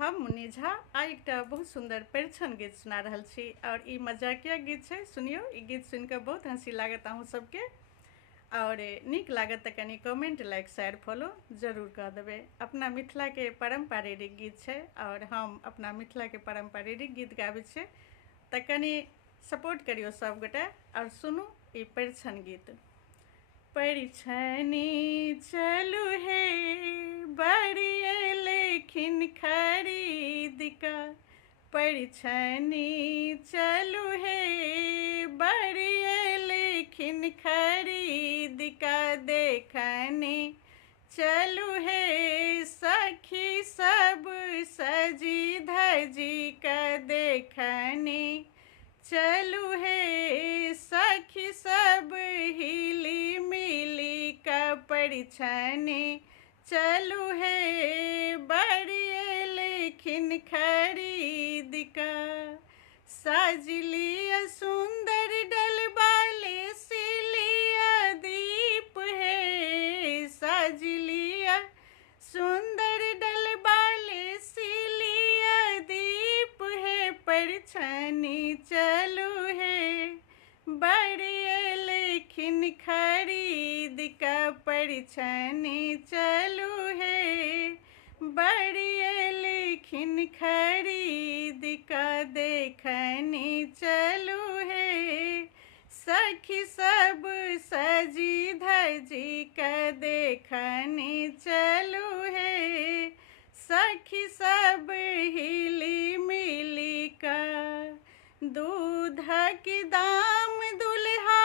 हम मुन्नी झा आ एक बहुत सुंदर परिछन गीत सुना रहल छी और ई मजाकिया गीत है। सुनियो, ई गीत सुनकर बहुत हंसी लागत अहूँ सबके और नीक लागत तो कनी कमेंट, लाइक, शेयर, फॉलो जरूर कर देवे। अपना मिथिला के पारंपरिक गीत है और हम अपना मिथिला के पारंपरिक गीत गाबे छे, तो कनी सपोर्ट करियो सब गोटे और सुनू ई परिछन गीत। परिछनी चलू हे बड़िए लेखिन खरीद का, परिछनी चलू हे बड़िए लेखिन खरीद का, देखनी चलू हे सखी सब सजी धजी का, देखनी चलू हे सखी सब हिली मिली का, परिछनी चलू हे बड़िए लेखिन खरीद का। सजलिया सुंदर डलबाले सिलिया दीप है, सजलिया सुंदर डलबाले सिलिया दीप है, परिछनी चलू है बड़िए लेखिन खरीद का, परिछनी चलू है बड़िए लेखिन खरीद का, देखनी चलू है सखी सब सजी धजी का, देखनी चलू है सखी सब हिली मिली का। दूध के दाम दुल्हा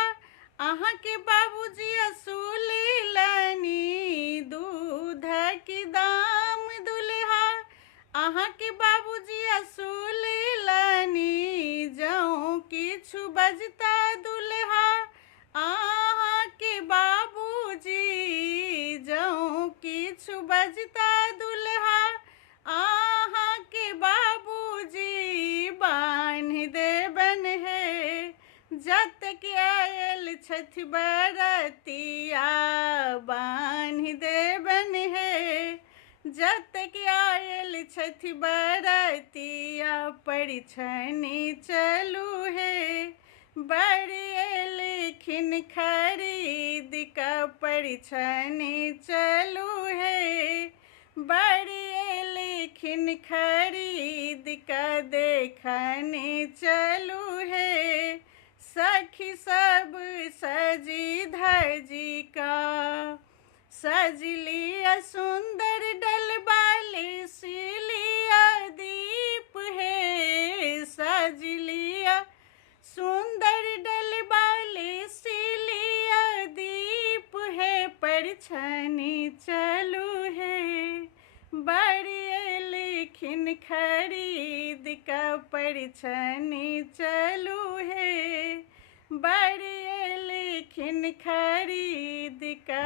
अहाँ के बाबूजी असूल लानी, दूध के दाम दुल्हा अहाँ के बाबूजी असूल लानी, जाऊँ किछु बजता दुल्हा अहाँ के बाबूजी, जाऊँ किछु बजता दुल्हा अहाँ के बाबूजी, बान्ह देबन है जत के आयल छथि बरतिया, बान्ह देबन है जत के आयल छथि बरतिया, परिछनी चलू है बड़िए लेखिन खरीद का, परिछनी चलू है बड़िए लेखिन खरीद का, देखनी चलू है सखी सब सजी धजी का। सजलिया सुंदर डलबाले सिलिया दीप है, सजलिया सुंदर डलबाले सिलिया दीप है, परिछनी चलू है बड़िए लेखिन खरीद का, परिछनी चलू है बड़िए लेखिन खरीद का।